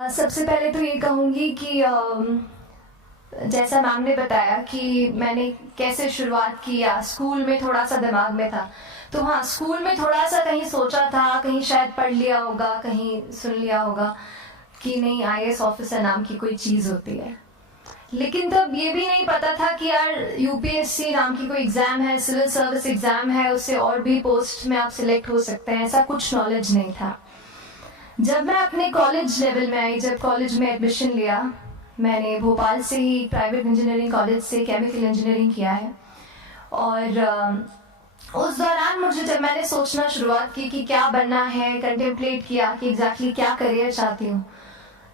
सबसे पहले तो ये कहूँगी कि जैसा मैम ने बताया कि मैंने कैसे शुरुआत किया, स्कूल में थोड़ा सा दिमाग में था। तो हाँ, स्कूल में थोड़ा सा कहीं सोचा था, कहीं शायद पढ़ लिया होगा, कहीं सुन लिया होगा कि नहीं आईएएस ऑफिसर नाम की कोई चीज़ होती है। लेकिन तब ये भी नहीं पता था कि यार यूपीएससी नाम की कोई एग्ज़ाम है, सिविल सर्विस एग्ज़ाम है, उससे और भी पोस्ट में आप सिलेक्ट हो सकते हैं, ऐसा कुछ नॉलेज नहीं था। जब मैं अपने कॉलेज लेवल में आई, जब कॉलेज में एडमिशन लिया, मैंने भोपाल से ही प्राइवेट इंजीनियरिंग कॉलेज से केमिकल इंजीनियरिंग किया है। और उस दौरान मुझे जब मैंने सोचना शुरुआत की कि क्या बनना है, कंटेम्पलेट किया कि एग्जैक्टली क्या करियर चाहती हूँ,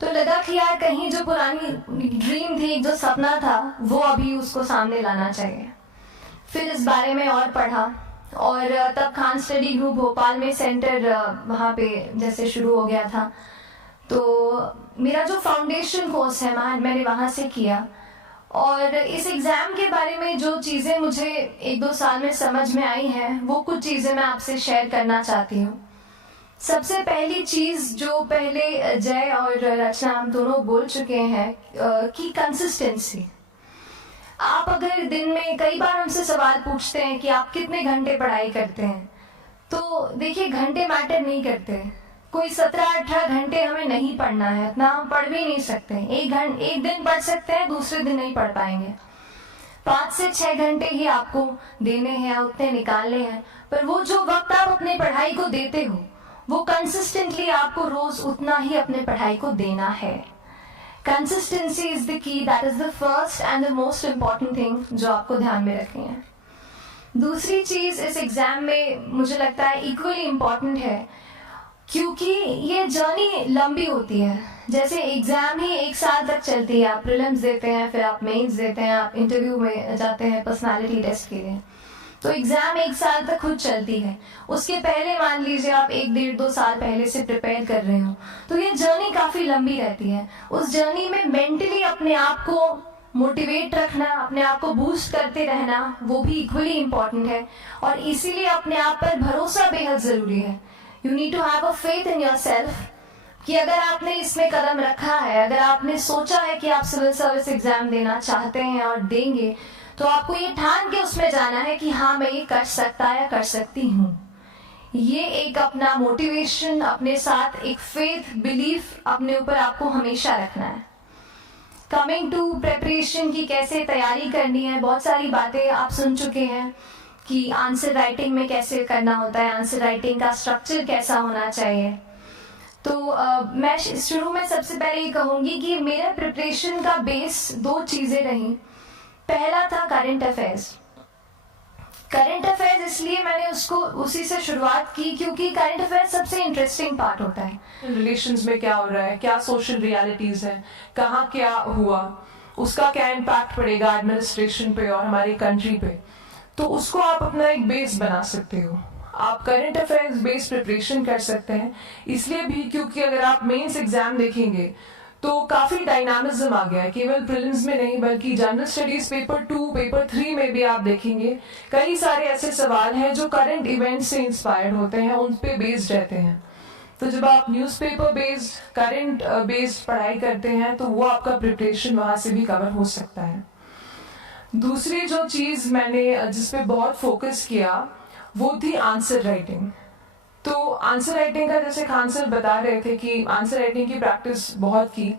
तो लगा कि यार कहीं जो पुरानी ड्रीम थी, जो सपना था, वो अभी उसको सामने लाना चाहिए। फिर इस बारे में और पढ़ा और तब खान स्टडी ग्रुप भोपाल में सेंटर वहाँ पे जैसे शुरू हो गया था, तो मेरा जो फाउंडेशन कोर्स है मैंने वहाँ से किया। और इस एग्ज़ाम के बारे में जो चीज़ें मुझे 1-2 साल में समझ में आई हैं, वो कुछ चीज़ें मैं आपसे शेयर करना चाहती हूँ। सबसे पहली चीज़ जो पहले जय और रचना हम दोनों बोल चुके हैं कि कंसिस्टेंसी। आप अगर दिन में, कई बार हमसे सवाल पूछते हैं कि आप कितने घंटे पढ़ाई करते हैं, तो देखिए घंटे मैटर नहीं करते। कोई 17-18 घंटे हमें नहीं पढ़ना है, इतना हम पढ़ भी नहीं सकते। एक दिन पढ़ सकते हैं, दूसरे दिन नहीं पढ़ पाएंगे। 5 से 6 घंटे ही आपको देने हैं, उतने निकालने हैं। पर वो जो वक्त आप अपने पढ़ाई को देते हो, वो कंसिस्टेंटली आपको रोज उतना ही अपने पढ़ाई को देना है। Consistency is the key, that is the first and the most important thing जो आपको ध्यान में रखनी है। दूसरी चीज इस एग्जाम में मुझे लगता है इक्वली इम्पॉर्टेंट है, क्योंकि ये जर्नी लंबी होती है। जैसे एग्जाम ही 1 साल तक चलती है, आप प्रीलिम्स देते हैं, फिर आप मेंस देते हैं, आप इंटरव्यू में जाते हैं पर्सनालिटी टेस्ट के लिए, तो एग्जाम 1 साल तक खुद चलती है। उसके पहले मान लीजिए आप 1-1.5-2 साल पहले से प्रिपेयर कर रहे हो, तो ये जर्नी काफी लंबी रहती है। उस जर्नी में मेंटली अपने आप को मोटिवेट रखना, अपने आप को बूस्ट करते रहना, वो भी इक्वली इम्पॉर्टेंट है। और इसीलिए अपने आप पर भरोसा बेहद जरूरी है। You need to have a faith in yourself कि अगर आपने इसमें कदम रखा है, अगर आपने सोचा है कि आप सिविल सर्विस एग्जाम देना चाहते हैं और देंगे, तो आपको ये ठान के उसमें जाना है कि हाँ मैं ये कर सकता या कर सकती हूँ। ये एक अपना मोटिवेशन, अपने साथ एक फेथ, बिलीफ अपने ऊपर आपको हमेशा रखना है। कमिंग टू प्रेपरेशन की कैसे तैयारी करनी है, बहुत सारी बातें आप सुन चुके हैं कि आंसर राइटिंग में कैसे करना होता है, आंसर राइटिंग का स्ट्रक्चर कैसा होना चाहिए। तो मैं शुरू में सबसे पहले ये कहूँगी कि मेरे प्रिपरेशन का बेस 2 चीज़ें रहीं। पहला था करंट अफेयर्स। करंट अफेयर्स इसलिए मैंने उसको उसी से शुरुआत की क्योंकि करंट अफेयर्स सबसे इंटरेस्टिंग पार्ट होता है। रिलेशंस में क्या हो रहा है, क्या सोशल रियलिटीज है, कहाँ क्या हुआ, उसका क्या इम्पैक्ट पड़ेगा एडमिनिस्ट्रेशन पे और हमारी कंट्री पे, तो उसको आप अपना एक बेस बना सकते हो। आप करंट अफेयर्स बेस्ड प्रिपरेशन कर सकते हैं, इसलिए भी क्योंकि अगर आप मेंस एग्जाम देखेंगे तो काफी डायनामिज्म आ गया है। केवल प्रीलिम्स में नहीं बल्कि जनरल स्टडीज पेपर 2, पेपर 3 में भी आप देखेंगे कई सारे ऐसे सवाल हैं जो करंट इवेंट से इंस्पायर्ड होते हैं, उन पे बेस्ड रहते हैं। तो जब आप न्यूज़पेपर बेस्ड, करंट बेस्ड पढ़ाई करते हैं तो वो आपका प्रिपरेशन वहां से भी कवर हो सकता है। दूसरी जो चीज मैंने जिस पे बहुत फोकस किया वो थी आंसर राइटिंग। तो आंसर राइटिंग का जैसे खान सर बता रहे थे कि आंसर राइटिंग की प्रैक्टिस बहुत की,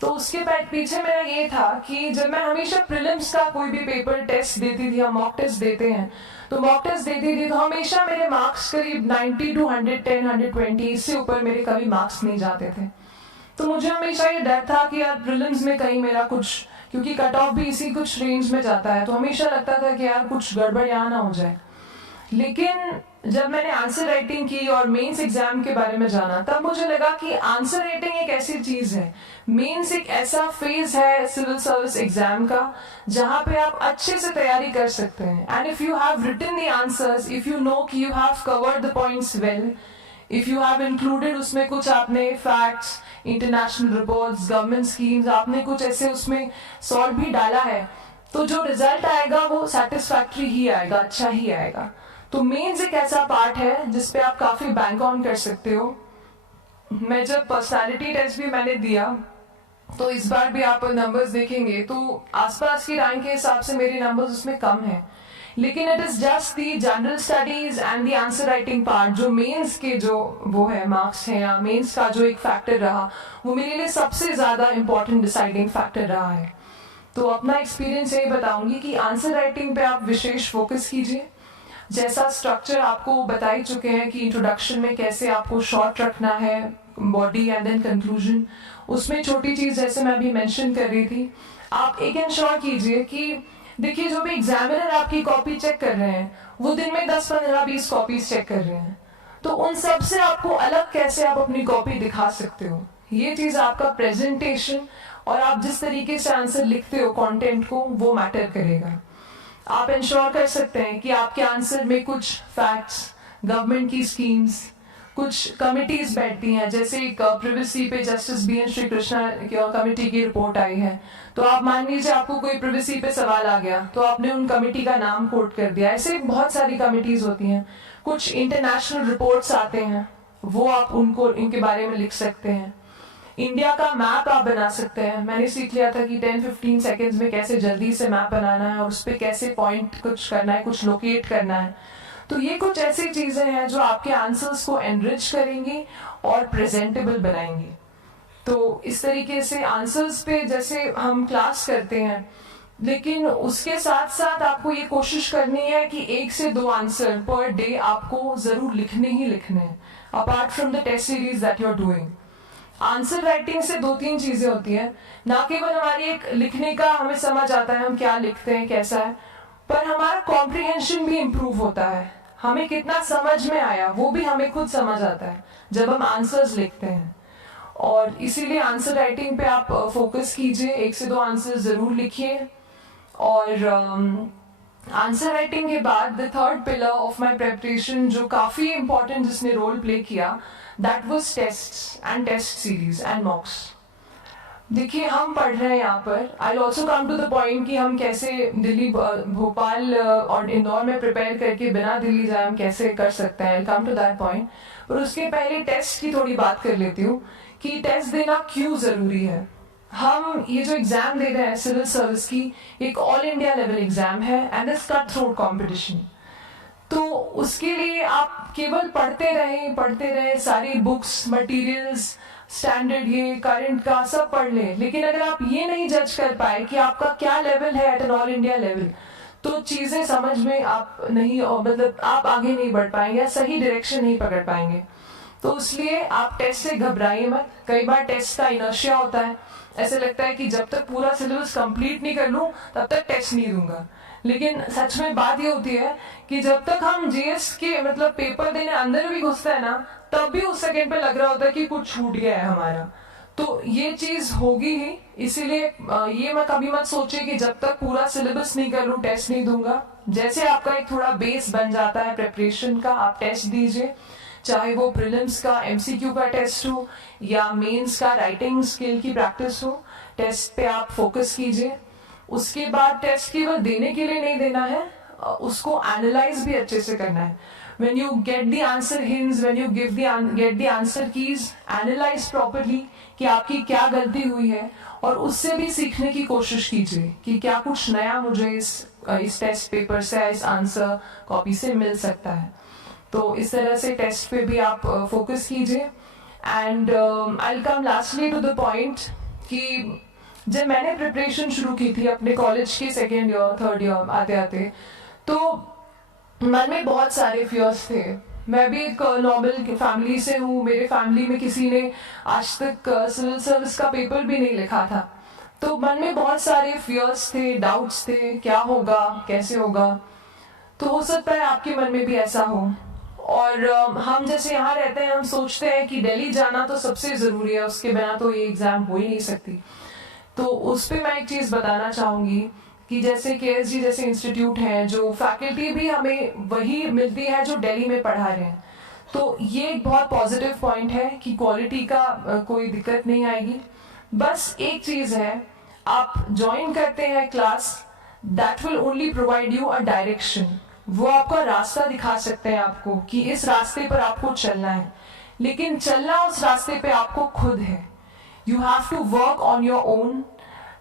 तो उसके पीछे मेरा ये था कि जब मैं हमेशा प्रीलिम्स का कोई भी पेपर टेस्ट देती थी, हम मॉक टेस्ट देते हैं, तो मॉक टेस्ट देती थी तो हमेशा मेरे मार्क्स करीब 90 to 110, 120, इससे ऊपर मेरे कभी मार्क्स नहीं जाते थे। तो मुझे हमेशा ये डर था कि यार प्रीलिम्स में कहीं मेरा कुछ, क्योंकि कट ऑफ भी इसी कुछ रेंज में जाता है, तो हमेशा लगता था कि यार कुछ गड़बड़ यहाँ ना हो जाए। लेकिन जब मैंने आंसर राइटिंग की और मेंस एग्जाम के बारे में जाना, तब मुझे लगा कि आंसर राइटिंग एक ऐसी चीज है, मेंस एक ऐसा फेज है सिविल सर्विस एग्जाम का जहां पे आप अच्छे से तैयारी कर सकते हैं। And if you have written the answers, if you know कि you have covered the points well, if you have included उसमें कुछ आपने facts, international reports, government schemes, आपने कुछ ऐसे उसमें सॉल्व भी डाला है, तो जो रिजल्ट आएगा वो सेटिस्फैक्ट्री ही आएगा, अच्छा ही आएगा। तो मेंस एक ऐसा पार्ट है जिसपे आप काफी बैंक ऑन कर सकते हो। मैं जब पर्सनालिटी टेस्ट भी मैंने दिया, तो इस बार भी आप नंबर्स देखेंगे तो आसपास की रैंक के हिसाब से मेरे नंबर्स उसमें कम हैं, लेकिन it is just the general studies and the answer writing part, जो मेंस के जो वो है मार्क्स हैं या मेंस का जो एक फैक्टर रहा, वो मेरे लिए सबसे ज़्यादा इंपॉर्टेंट डिसाइडिंग फैक्टर रहा है। तो अपना एक्सपीरियंस यही बताऊंगी कि आंसर राइटिंग पे आप विशेष फोकस कीजिए। जैसा स्ट्रक्चर आपको बता ही चुके हैं कि इंट्रोडक्शन में कैसे आपको शॉर्ट रखना है, बॉडी एंड देन कंक्लूजन, उसमें छोटी चीज़ जैसे मैं अभी मेंशन कर रही थी, आप एक इंश्योर कीजिए कि देखिए जो भी एग्जामिनर आपकी कॉपी चेक कर रहे हैं वो दिन में 10, 15, 20 कॉपीज चेक कर रहे हैं, तो उन सब से आपको अलग कैसे आप अपनी कॉपी दिखा सकते हो, ये चीज़ आपका प्रेजेंटेशन और आप जिस तरीके से आंसर लिखते हो कंटेंट को, वो मैटर करेगा। आप इंश्योर कर सकते हैं कि आपके आंसर में कुछ फैक्ट्स, गवर्नमेंट की स्कीम्स, कुछ कमिटीज बैठती हैं, जैसे एक प्रिवेसी पे justice BN Shri Krishna committee की रिपोर्ट आई है, तो आप मान लीजिए आपको कोई प्रिवेसी पे सवाल आ गया तो आपने उन कमेटी का नाम कोट कर दिया। ऐसे बहुत सारी कमिटीज होती हैं। कुछ इंटरनेशनल रिपोर्ट्स आते हैं, वो आप उनको इनके बारे में लिख सकते हैं। इंडिया का मैप आप बना सकते हैं। मैंने सीख लिया था कि 10-15 सेकेंड्स में कैसे जल्दी से मैप बनाना है और उस पर कैसे पॉइंट कुछ करना है, कुछ लोकेट करना है। तो ये कुछ ऐसी चीजें हैं जो आपके आंसर्स को एनरिच करेंगी और प्रेजेंटेबल बनाएंगी। तो इस तरीके से आंसर्स पे जैसे हम क्लास करते हैं, लेकिन उसके साथ साथ आपको ये कोशिश करनी है कि 1 से 2 आंसर पर डे आपको जरूर लिखने ही लिखने हैं, apart from the test series that you are doing. Answer writing से 2-3 चीजें होती हैं, ना केवल हमारी एक लिखने का हमें समझ आता है हम क्या लिखते हैं कैसा है, पर हमारा कॉम्प्रिहेंशन भी इम्प्रूव होता है। हमें कितना समझ में आया वो भी हमें खुद समझ आता है जब हम आंसर्स लिखते हैं। और इसीलिए आंसर राइटिंग पे आप फोकस कीजिए, 1 से 2 आंसर जरूर लिखिए। और आंसर राइटिंग के बाद the third pillar of my preparation, जो काफी इंपॉर्टेंट जिसने रोल प्ले किया, that was tests and test series and mocks. देखिए हम पढ़ रहे हैं यहाँ पर, I also come to the point कि हम कैसे दिल्ली, भोपाल और इंदौर में प्रिपेयर करके बिना दिल्ली जाए हम कैसे कर सकते हैं, आई कम टू दैट पॉइंट। पर उसके पहले टेस्ट की थोड़ी बात कर लेती हूँ कि टेस्ट देना क्यों जरूरी है। हम ये जो एग्जाम दे रहे हैं सिविल सर्विस की, एक ऑल इंडिया लेवल एग्जाम है and it's cut throat competition. तो उसके लिए आप केवल पढ़ते रहे, सारी बुक्स, मटेरियल्स, स्टैंडर्ड ये करंट का सब पढ़ लें, लेकिन अगर आप ये नहीं जज कर पाए कि आपका क्या लेवल है at an all India level, तो चीजें समझ में आप नहीं, मतलब आप आगे नहीं बढ़ पाएंगे या सही डायरेक्शन नहीं पकड़ पाएंगे। तो इसलिए आप टेस्ट से घबराइए मत। कई बार टेस्ट का इनर्शिया होता है, ऐसे लगता है कि जब तक पूरा सिलेबस कंप्लीट नहीं कर लूं तब तक टेस्ट नहीं दूंगा, लेकिन सच में बात ये होती है कि जब तक हम GS के मतलब पेपर देने अंदर भी घुसते हैं ना, तब भी उस सेकंड पे लग रहा होता है कि कुछ छूट गया है हमारा। तो ये चीज होगी ही, इसीलिए ये मैं कभी मत सोचिए कि जब तक पूरा सिलेबस नहीं कर लूं टेस्ट नहीं दूंगा। जैसे आपका एक थोड़ा बेस बन जाता है प्रिपरेशन का, आप टेस्ट दीजिए, चाहे वो प्रीलिम्स का MCQ का टेस्ट हो या मेंस का राइटिंग स्किल की प्रैक्टिस हो, टेस्ट पे आप फोकस कीजिए। उसके बाद टेस्ट केवल देने के लिए नहीं देना है, उसको एनालाइज भी अच्छे से करना है। When you get the answer hints, when you get the answer keys, analyze properly कि आपकी क्या गलती हुई है और उससे भी सीखने की कोशिश कीजिए कि क्या कुछ नया मुझे इस टेस्ट पेपर से, इस आंसर कॉपी से मिल सकता है। तो इस तरह से टेस्ट पे भी आप फोकस कीजिए। And I will come lastly to the point कि जब मैंने प्रिपरेशन शुरू की थी अपने कॉलेज के 2nd ईयर 3rd ईयर आते आते, तो मन में बहुत सारे फियर्स थे। मैं भी एक नॉर्मल फैमिली से हूँ, मेरे फैमिली में किसी ने आज तक सिविल सर्विस का पेपर भी नहीं लिखा था, तो मन में बहुत सारे फियर्स थे, डाउट्स थे, क्या होगा, कैसे होगा। तो हो सकता है आपके मन में भी ऐसा हो। और हम जैसे यहाँ रहते हैं, हम सोचते हैं कि दिल्ली जाना तो सबसे ज़रूरी है, उसके बिना तो ये एग्ज़ाम हो ही नहीं सकती। तो उस पर मैं एक चीज़ बताना चाहूँगी कि जैसे KSG जैसे इंस्टीट्यूट हैं, जो फैकल्टी भी हमें वही मिलती है जो दिल्ली में पढ़ा रहे हैं, तो ये एक बहुत पॉजिटिव पॉइंट है कि क्वालिटी का कोई दिक्कत नहीं आएगी। बस एक चीज़ है, आप ज्वाइन करते हैं class, that will only provide you a direction, वो आपका रास्ता दिखा सकते हैं आपको कि इस रास्ते पर आपको चलना है, लेकिन चलना उस रास्ते पे आपको खुद है. You have to work on your own.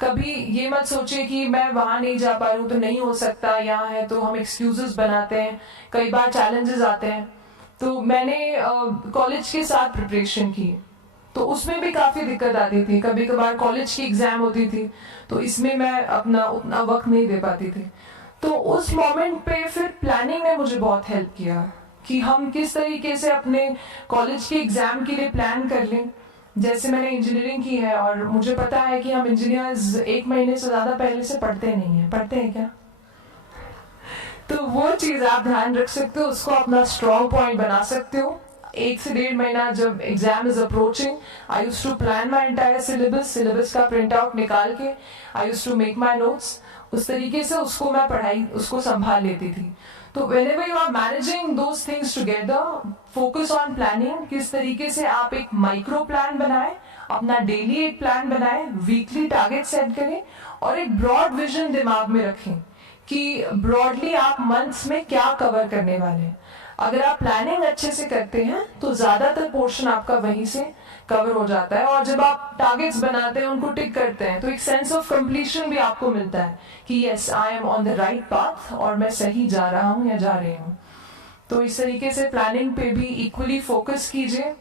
कभी ये मत सोचे कि मैं वहां नहीं जा पा रही हूँ तो नहीं हो सकता, यहाँ है, तो हम एक्सक्यूजेस बनाते हैं. कई बार चैलेंजेस आते हैं. तो मैंने कॉलेज के साथ प्रिपरेशन की, तो उसमें भी काफ़ी दिक्कत आती थी. कभी कभार कॉलेज की एग्ज़ाम होती थी तो इसमें मैं अपना उतना वक्त नहीं दे पाती थी. तो उस मोमेंट पे फिर प्लानिंग ने मुझे बहुत हेल्प किया कि हम किस तरीके से अपने कॉलेज के एग्ज़ाम के लिए प्लान कर लें. जैसे मैंने इंजीनियरिंग की है और मुझे पता है कि हम इंजीनियर्स 1 महीने से ज़्यादा पहले से पढ़ते नहीं हैं. पढ़ते हैं क्या? तो वो चीज़ आप ध्यान रख सकते हो, उसको अपना स्ट्रॉन्ग पॉइंट बना सकते हो. 1 से 1.5 महीना जब exam is approaching, I used to plan my entire syllabus का प्रिंट आउट निकाल के I used to make my notes. उस तरीके से उसको मैं पढ़ाई उसको संभाल लेती थी. तो whenever you are managing those things together, focus on planning. किस तरीके से आप एक माइक्रो प्लान बनाएं, अपना डेली एक प्लान बनाएं, वीकली टारगेट सेट करें और एक ब्रॉड विजन दिमाग में रखें कि ब्रॉडली आप मंथ्स में क्या कवर करने वाले हैं. अगर आप प्लानिंग अच्छे से करते हैं तो ज्यादातर पोर्शन आपका वहीं से कवर हो जाता है. और जब आप टारगेट्स बनाते हैं, उनको टिक करते हैं, तो एक सेंस ऑफ कंप्लीशन भी आपको मिलता है कि yes, I am on the right path और मैं सही जा रहा हूँ या जा रही हूँ. तो इस तरीके से प्लानिंग पे भी इक्वली फोकस कीजिए.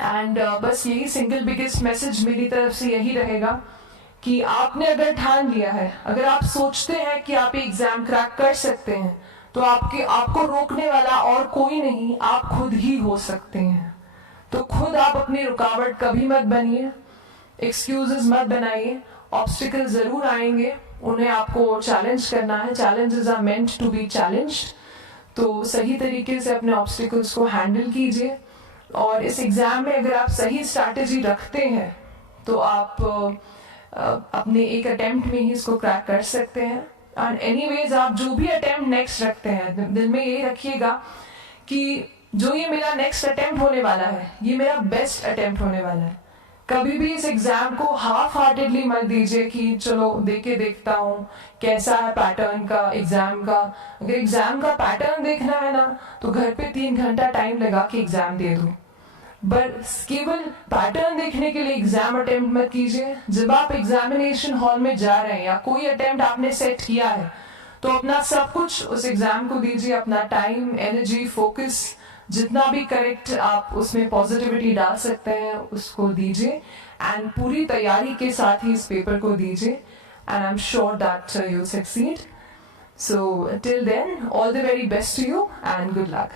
एंड बस यही सिंगल बिगेस्ट मैसेज मेरी तरफ से यही रहेगा कि आपने अगर ठान लिया है, अगर आप सोचते हैं कि आप एग्जाम क्रैक कर सकते हैं, तो आपको रोकने वाला और कोई नहीं, आप खुद ही हो सकते हैं. तो खुद आप अपनी रुकावट कभी मत बनिए, एक्सक्यूजेस मत बनाइए. ऑब्स्टिकल जरूर आएंगे, उन्हें आपको चैलेंज करना है. Challenges are meant to be challenged. तो सही तरीके से अपने ऑब्स्टिकल्स को हैंडल कीजिए. और इस एग्जाम में अगर आप सही स्ट्रैटेजी रखते हैं तो आप अपने एक अटेम्प्ट में ही इसको क्रैक कर सकते हैं. एंड एनीवेज, आप जो भी अटेम्प्ट नेक्स्ट रखते हैं, दिल में यही रखिएगा कि जो ये मेरा नेक्स्ट अटेम्प्ट होने वाला है, ये मेरा बेस्ट अटेम्प्ट होने वाला है. कभी भी इस एग्जाम को हाफ हार्टेडली मत दीजिए कि चलो देके देखता हूँ कैसा है पैटर्न का एग्जाम का. अगर एग्जाम का पैटर्न देखना है ना, तो घर पे 3 घंटा टाइम लगा के एग्जाम दे दो. बस केवल पैटर्न देखने के लिए एग्जाम अटेम्प्ट मत कीजिए. जब आप एग्जामिनेशन हॉल में जा रहे हैं या कोई अटेम्प्ट आपने सेट किया है, तो अपना सब कुछ उस एग्जाम को दीजिए. अपना टाइम, एनर्जी, फोकस, जितना भी करेक्ट आप उसमें पॉजिटिविटी डाल सकते हैं उसको दीजिए. एंड पूरी तैयारी के साथ ही इस पेपर को दीजिए. And I am sure that you will succeed. So till then, all the very best to you and good luck.